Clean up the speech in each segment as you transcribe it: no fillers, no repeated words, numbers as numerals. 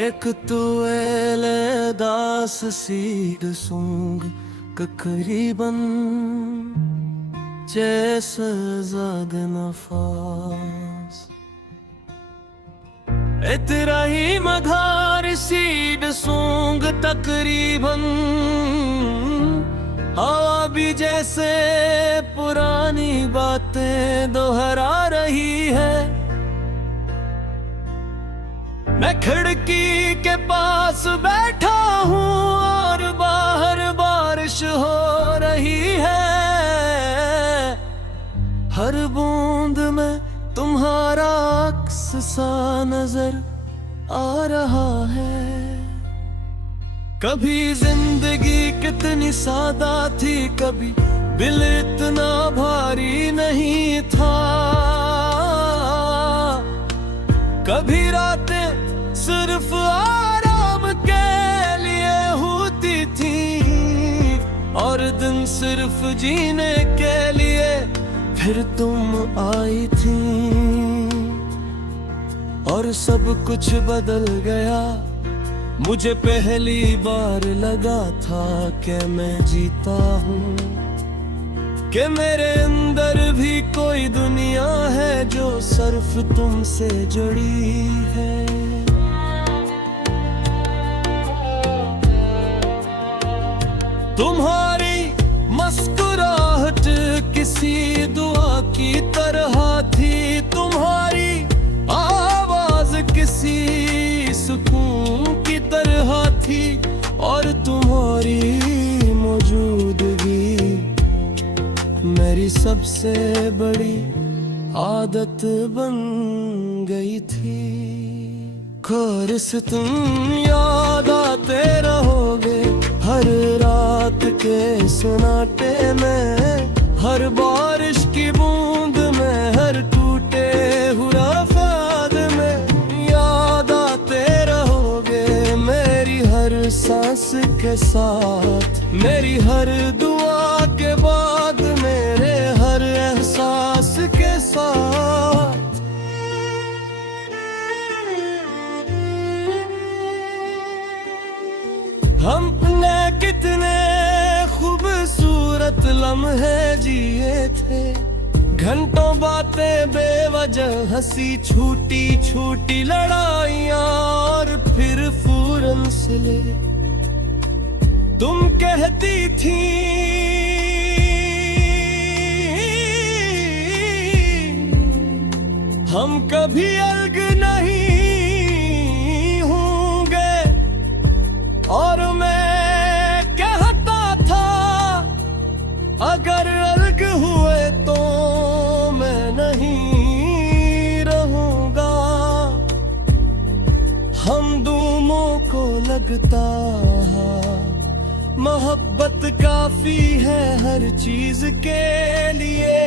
एक तुएले दास सीड सूंग करीबन जैसे ज़द नफास इतना ही मघार सीड सूंग तकरीबन हवा भी जैसे पुरानी बातें दोहरा रही है। मैं खिड़की के पास बैठा हूँ और बाहर बारिश हो रही है। हर बूंद में तुम्हारा अक्स सा नजर आ रहा है। कभी जिंदगी कितनी सादा थी, कभी दिल इतना भारी नहीं था। कभी रातें सिर्फ आराम के लिए होती थी और दिन सिर्फ जीने के लिए। फिर तुम आई थी और सब कुछ बदल गया। मुझे पहली बार लगा था कि मैं जीता हूँ, कि मेरे अंदर भी कोई दुनिया है जो सिर्फ तुमसे जुड़ी है। तुम्हारी मुस्कुराहट किसी दुआ की तरह थी, तुम्हारी आवाज किसी सुकून की तरह थी और तुम्हारी मौजूदगी मेरी सबसे बड़ी आदत बन गई थी। ख्वारिश तुम याद आते रहोगे हर रात के सन्नाटे में, हर बारिश की बूंद में, हर टूटे हुए ख्वाब में। याद आते रहोगे मेरी हर सांस के साथ, मेरी हर दुआ के बाद, मेरे हर एहसास के साथ। हमने कितने खूबसूरत लम्हे जिए थे, घंटों बातें बेवजह हंसी, छूटी छूटी लड़ाइयाँ और फिर फौरन सिले। तुम कहती थी हम कभी अलग नहीं होंगे और मैं कहता था अगर अलग हुए तो मैं नहीं रहूंगा। हम दोनों को लगता मोहब्बत काफी है हर चीज के लिए,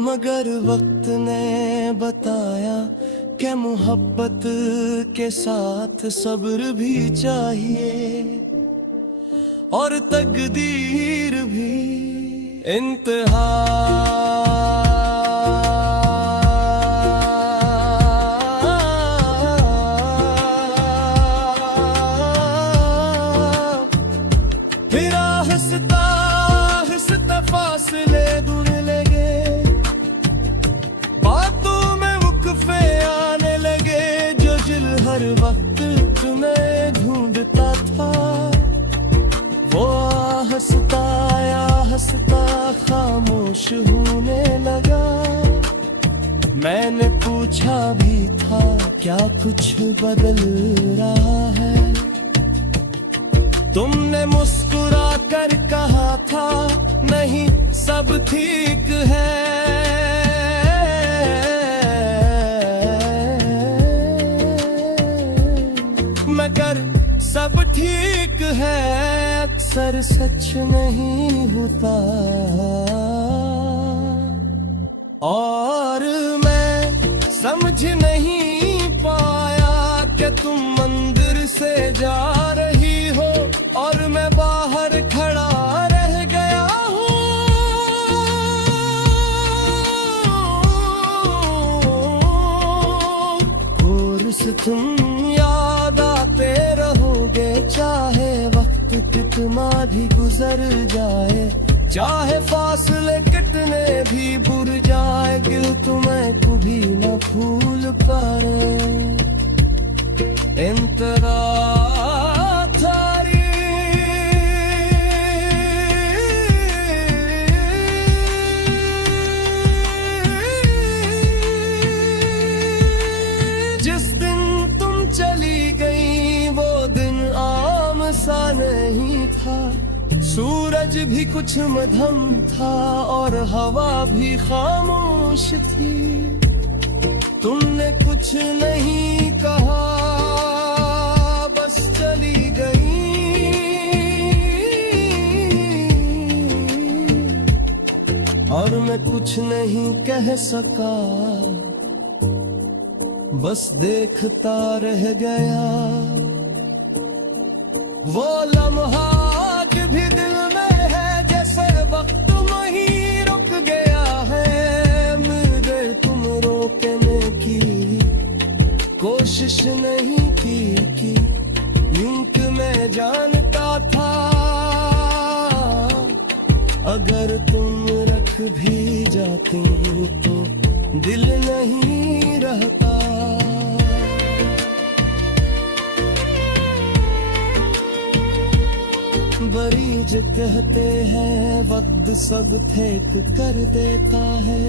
मगर वक्त ने बताया कि मोहब्बत के साथ सब्र भी चाहिए और तकदीर भी इंतहा। फिर हंसता हंसता फासले दूर लगे, बातों में वक़्फ़े आने लगे जो दिल हर वक्त तुम्हें ढूंढता था। वो हंसता या हंसता खामोश होने लगा। मैंने पूछा भी था क्या कुछ बदल रहा है। तुमने मुस्कुरा कर कहा था नहीं सब ठीक है। मगर सब ठीक है अक्सर सच नहीं होता। और मैं समझ नहीं पाया कि तुम मंदिर से जा रही हो और मैं बाहर खड़ा रह गया हूँ। और तुम याद आते रहोगे, चाहे वक्त कितना भी गुजर जाए, चाहे फासले कितने भी बुर जाए, दिल तुम्हें कभी न भूल पाए। इंतरा थारी जिस दिन तुम चली गई वो दिन आम सा नहीं था, सूरज भी कुछ मध्यम था और हवा भी खामोश थी। तुमने कुछ नहीं कहा, बस चली गई, और मैं कुछ नहीं कह सका, बस देखता रह गया। वो लम्हा आज भी दिल में है, जैसे वक्त वहीं रुक गया है। मुझे तुम रोकने की कोशिश नहीं की, यूं कि मैं जानता था अगर तुम रख भी जाती तो दिल नहीं रहता। मरीज कहते हैं वक्त सब फेंक कर देता है,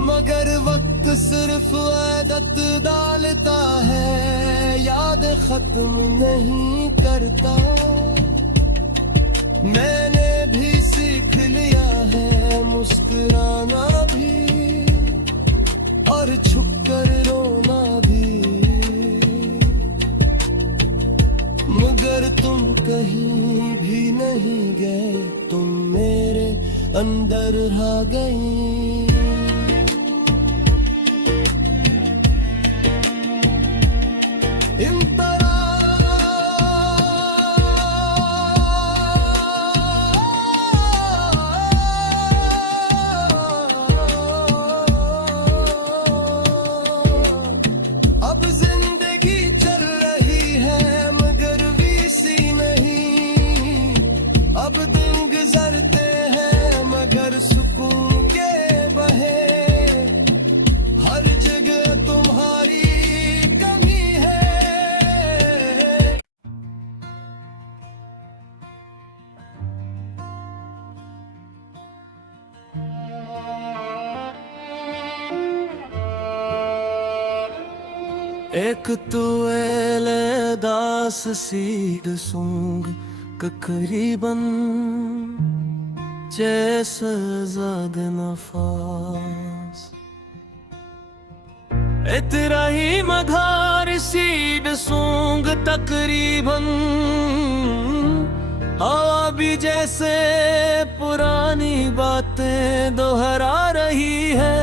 मगर वक्त सिर्फ आदत डालता है, याद खत्म नहीं करता। मैंने भी सीख लिया है मुस्कुराना भी और छुप कर रोना भी, मगर तुम कहीं भी नहीं गए, तुम मेरे अंदर रह गई। अब जिंदगी चल रही है मगर वीसी नहीं, अब दिन गुजरते हैं मगर सुकून के बहे, हर जगह तुम्हारी कमी है। एक तू दास सीड सूंग करीबन जैसे ज़ाद नफास, इतना ही मघार सीड सूंग तकरीबन, हवा भी जैसे पुरानी बातें दोहरा रही है।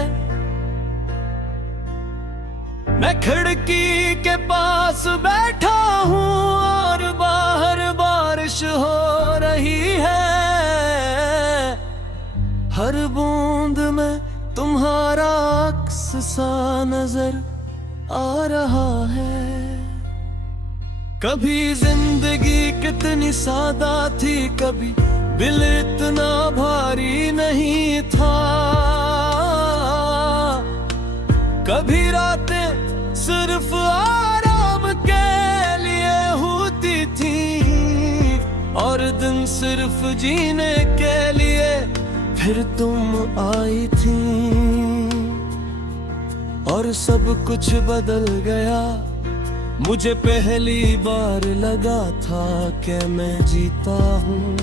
मैं खिड़की के पास बैठा हूँ और बाहर बारिश हो रही है, हर बूंद में तुम्हारा अक्स सा नजर आ रहा है। कभी जिंदगी कितनी सादा थी, कभी दिल इतना भारी नहीं था, कभी रातें सिर्फ आराम के लिए होती थी और दिन सिर्फ जीने के लिए। फिर तुम आई थी और सब कुछ बदल गया, मुझे पहली बार लगा था कि मैं जीता हूँ,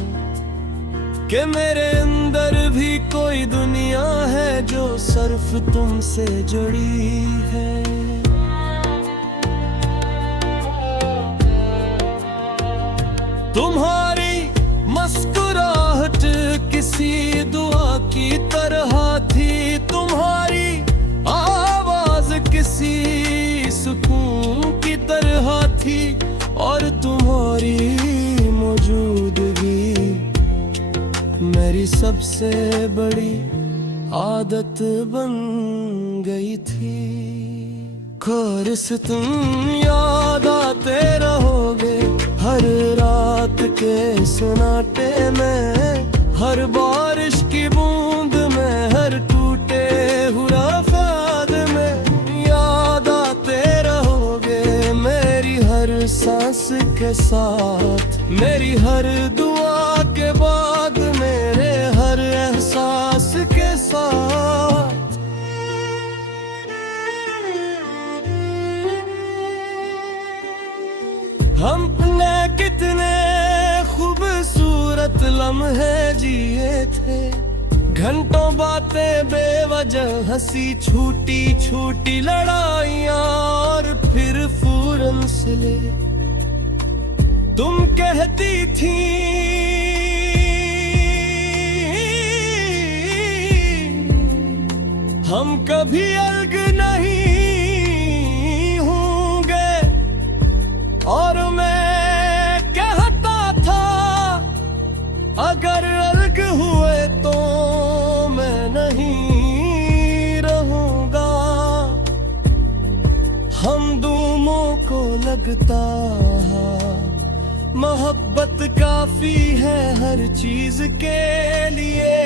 कि मेरे अंदर भी कोई दुनिया है जो सिर्फ तुमसे जुड़ी है। तुम्हारी मुस्कुराहट किसी दुआ की तरह थी, तुम्हारी आवाज किसी सुकून की तरह थी, और तुम्हारी मौजूदगी मेरी सबसे बड़ी आदत बन गई थी। खोरिस तुम याद आते रहोगे हर रात के सन्नाटे में, हर बारिश की बूंद में, हर टूटे हुए फाद में। याद आते रहोगे मेरी हर सांस के साथ, मेरी हर दुआ के बाद, मेरे हर एहसास के साथ। हमने कितने खूबसूरत लम्हे जिए थे, घंटों बातें बेवजह हंसी, छूटी छूटी लड़ाइयाँ और फिर फूरन सिले। तुम कहती थी हम कभी अलग नहीं होंगे, और मैं कहता था अगर अलग हुए तो मैं नहीं रहूंगा। हम दोनों को लगता मोहब्बत काफी है हर चीज के लिए,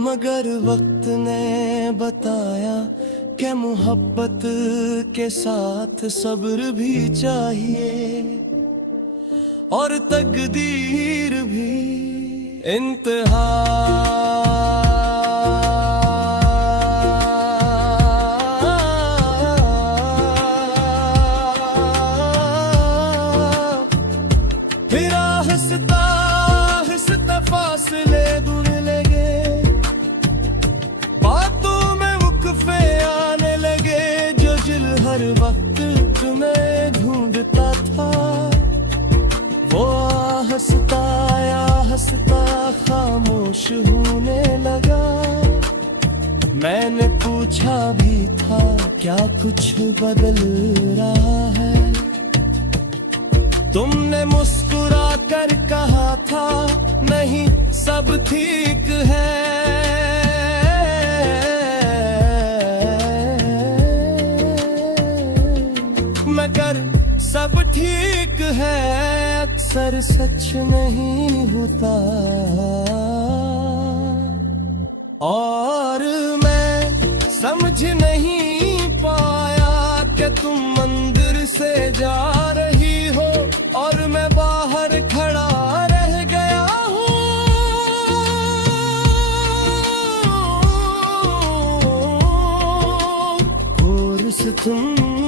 मगर वक्त ने बताया कि मोहब्बत के साथ सब्र भी चाहिए, और तकदीर भी। इंतहा फिर हंसता हंसता फासले दूर लगे, बातों में वक़्फ़े आने लगे, जो दिल हर वक्त तुम्हें ढूंढता था। वो हंसता या हंसता खामोश होने लगा। मैंने पूछा भी था क्या कुछ बदल रहा है, तुमने मुस्कुरा कर कहा था नहीं सब ठीक है। मगर सब ठीक है अक्सर सच नहीं होता, और मैं समझ नहीं पाया कि तुम मंदिर से जा रही हो और मैं बाहर खड़ा रह गया हूँ। कोर्स तुम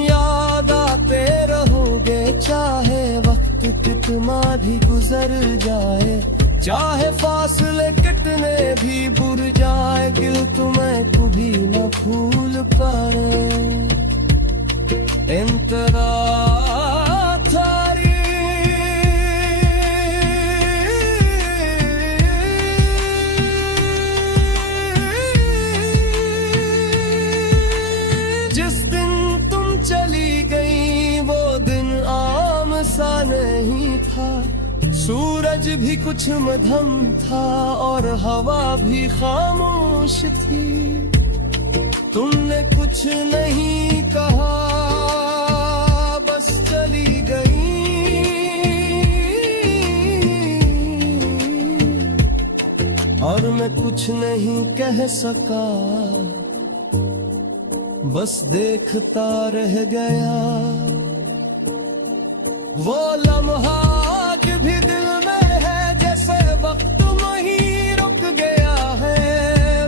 याद आते रहोगे, चाहे वक्त कितना भी गुजर जाए, चाहे फासले कितने भी बुर जाए, दिल तुम्हें कभी न भूल पाए। इंतरा थारी जिस दिन तुम चली गई वो दिन आम सा नहीं था, सूरज भी कुछ मध्यम था और हवा भी खामोश थी। तुमने कुछ नहीं कहा बस चली गई, और मैं कुछ नहीं कह सका, बस देखता रह गया। वो लम्हा आज भी दिल में है जैसे वक्त वहीं रुक गया है,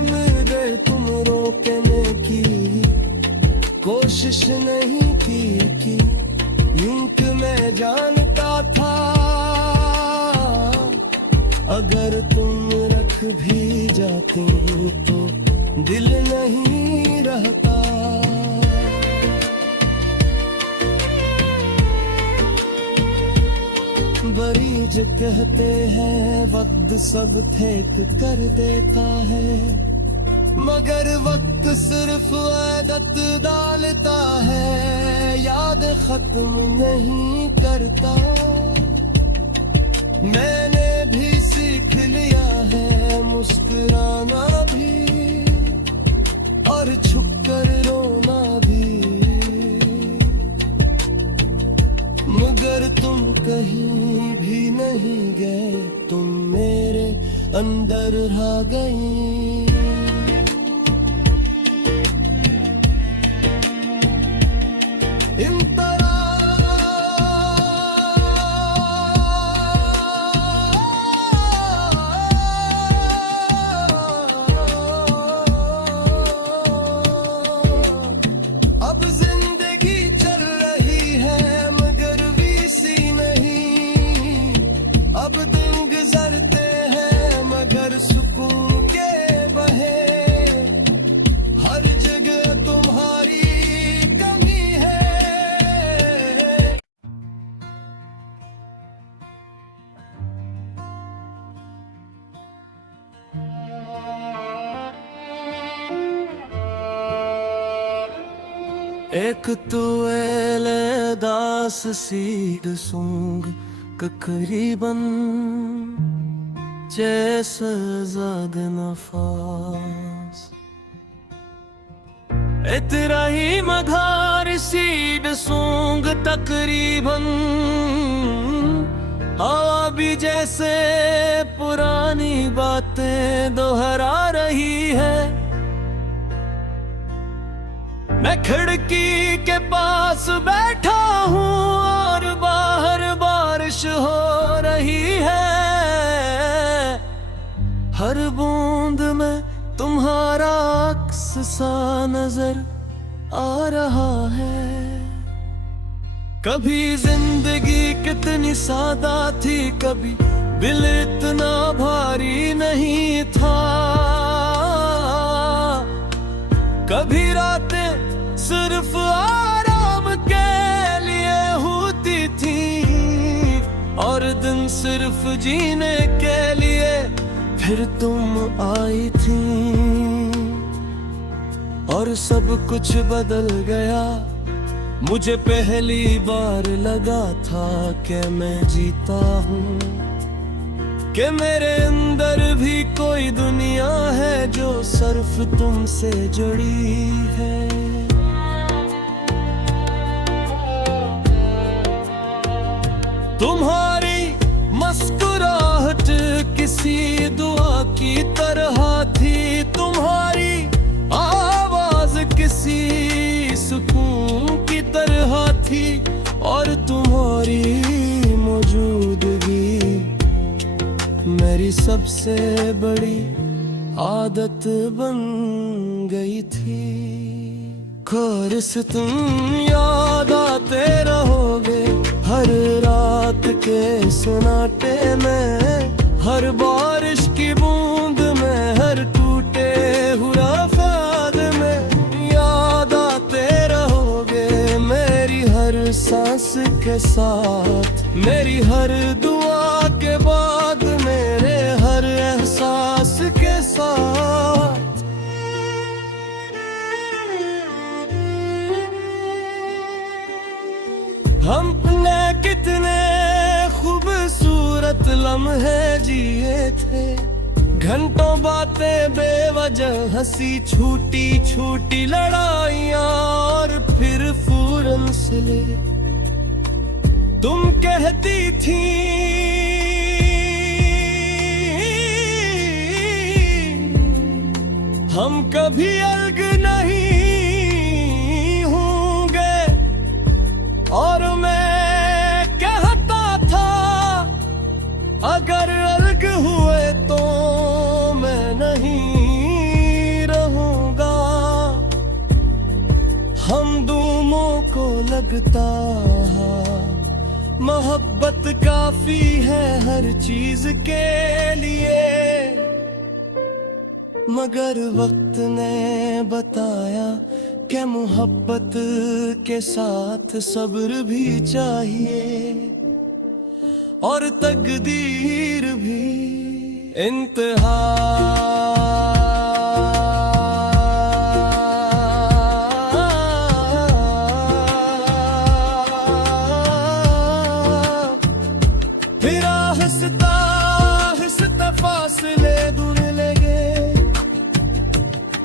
मगर तुम रोकने की कोशिश नहीं की यूं कि मैं जानता था अगर तुम रख भी जाती तो दिल नहीं रहता। मरीज कहते हैं वक्त सब फेंक कर देता है, मगर वक्त सिर्फ आदत डालता है, याद खत्म नहीं करता। मैंने भी सीख लिया है मुस्कुराना भी और छुप कर रोना मगर तुम कहीं भी नहीं गए, तुम मेरे अंदर रह गई। इन तरह अब जिंदगी चल रही है मगर वीसी नहीं, अब दिन गुजरते हैं मगर सुकून के बहे, हर जगह तुम्हारी कमी है। एक तू एले दास सीड सूंग ककरीबन जैसे ज़ाद नफास, इतना ही मघार सीड सूंग तकरीबन हवा भी जैसे पुरानी बातें दोहरा रही है। मैं खिड़की के पास बैठा हूँ और बाहर बारिश हो रही है, हर बूंद में तुम्हारा अक्स सा नजर आ रहा है। कभी जिंदगी कितनी सादा थी, कभी दिल इतना भारी नहीं था, कभी रातें सिर्फ आराम के लिए होती थी और दिन सिर्फ जीने के लिए। फिर तुम आई थी और सब कुछ बदल गया। मुझे पहली बार लगा था कि मैं जीता हूँ, कि मेरे अंदर भी कोई दुनिया है जो सिर्फ तुमसे जुड़ी है। तुम्हारी मुस्कुराहट किसी दुआ की तरह थी, तुम्हारी आवाज किसी सुकून की तरह थी और तुम्हारी मौजूदगी मेरी सबसे बड़ी आदत बन गई थी। ख्वारिश तुम याद आते रहोगे हर रात के सन्नाटे में, हर बारिश की बूंद में, हर टूटे हुए ख्याल में याद आते रहोगे मेरी हर सांस के साथ, मेरी हर दुआ के बाद, मेरे हर एहसास के साथ। हमने कितने खूबसूरत लम्हे जिए थे, घंटों बातें बेवजह हंसी, छूटी छूटी लड़ाइयाँ और फिर फौरन सिले। तुम कहती थी हम कभी अलग नहीं होंगे और मैं कहता था अगर अलग हुए तो मैं नहीं रहूंगा। हम दोनों को लगता मोहब्बत काफी है हर चीज के लिए, मगर वक्त ने बताया कि मोहब्बत के साथ सब्र भी चाहिए और तकदीर भी। इंतहा फिर आहिस्ता आहिस्ता फासले दूर लगे,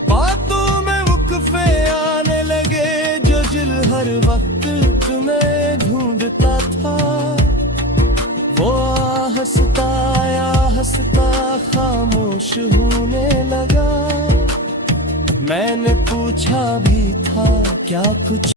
बातों में वक्फे आने लगे, जो दिल हर वक्त तुम्हें ढूंढता था। होश होने लगा। मैंने पूछा भी था क्या कुछ